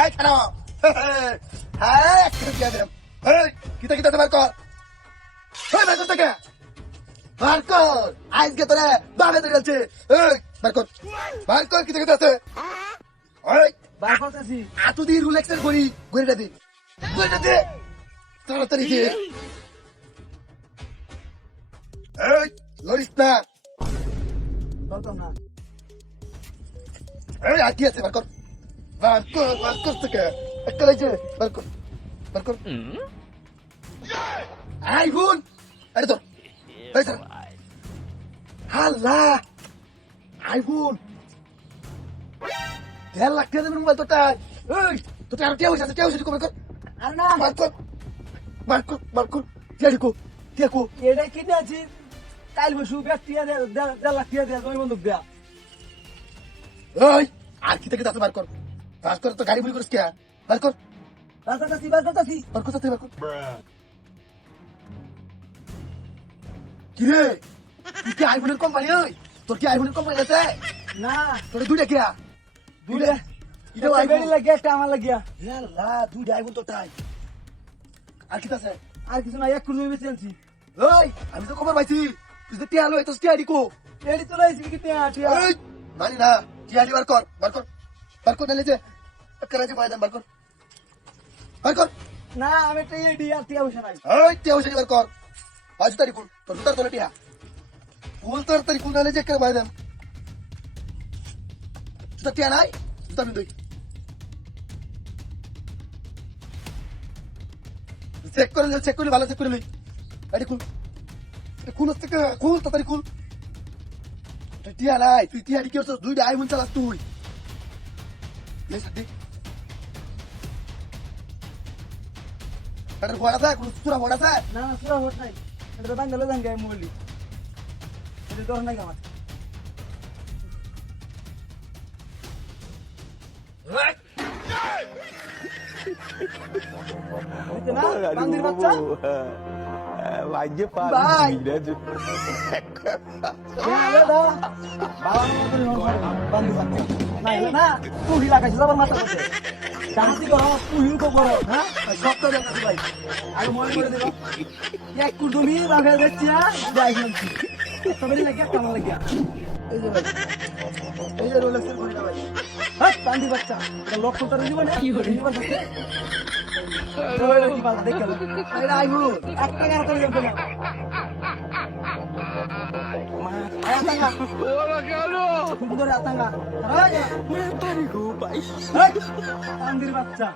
এই খানো হ্যাঁ দিয়ে দিলাম এই কিতা কিতা বার কর এই বার কর থেকে বার কর আজকে তোরে বাবে ধরে গেছে এই বার কর কিতা কিতা আছে এই বার করতেছি। আতু দি রুলেক্সের গড়ি গড়িটা দে তাড়াতাড়ি দে এই লরিস না বলতাম না। এই আর কি আছে বার কর থেকে একটা লাগছে বার কর আই হুন আরে তোর এই স্যার হাল্লা আই হুন 1.5 লাখ টাকা দেবেন মোবাইল তোটা এই তোটা আর টিয়া হইছে কবে কর আর না বার কর টিয়া কো এটা কিনে আছি কাল বসু ব্যক্তিয়া 1.5 লাখ টাকা দেয়া জমি বন্ধক দেয়া। এই আর কি থেকে বার কর তো গাড়ি বুড়ি করিস কে বার কর বার করতেছি বার করতেছি। কি রে তুই কি আইফোনের কোম্পানি ওই তোর কি আইফোনের কোম্পানি আছে না তোর দুইটা কিয়া দুইটা এটা এটা আইফোন বেড়ি লাগিয়া একটা আমার লাগিয়া। ইয়াল্লা দুইটা আইফোন তো তাই আর কি আছে আর কিছু না এক কুড়ি বেশি আনছি। ওই আমি তো খবর পাইছি তুই যে টিয়া লই তো টিয়া দিকো এডি তো রইছি কি টিয়া টিয়া। এই মানি না টিয়া দি বার কর নালে যে করাজি পাইদান বার কর না আমি একটা এডি আর টিয়া বসে নাই। এই টিয়া হইছে বার কর আজ তারিখ তোর জুতার তলে টিয়া কোন তারিখ নালে যে করে পাইদান জুতা টিয়া নাই জুতা বিন্দুই চেক করে ভালো চেক করে লই আরে খুল তাড়াতাড়ি খুল টিয়া নাই তুই টিয়া কি করছিস দুইটা আইফোন চালাস তুই ঘোড়া থাকে কোন সুরা ঘোড়া থাকে না না সুরা হট নাই। এটা তো বাঙ্গালো জাঙ্গে মোবাইল এটা তো নাই আমার। বুঝতে না বান্দির বাচ্চা Wajib Bye. pak dia tu. ya ada bawa bantu bantu nah না তুই লাগাইছিস আবার মাথা করতে জানতি করো তুই তো করো হ্যাঁ সব তো দেখা ভাই আর মনে করে দেব এক কুদমি রাখা যাচ্ছে না যাই শুনছি তবে লাগে কাম লাগিয়া এই যে ভাই এই যে রোলেক্সের ঘড়িটা ভাই হ্যাঁ বান্দি বাচ্চা এটা লক করতে দিব না কি করে নিবা থাকে রোলে কি বাদ দেখো এটা আইবো এক টাকা করে দেব না Atanga. Hola Carlo. Kumpul dari Atanga. Aja. Tariku, Pak. Andir baca.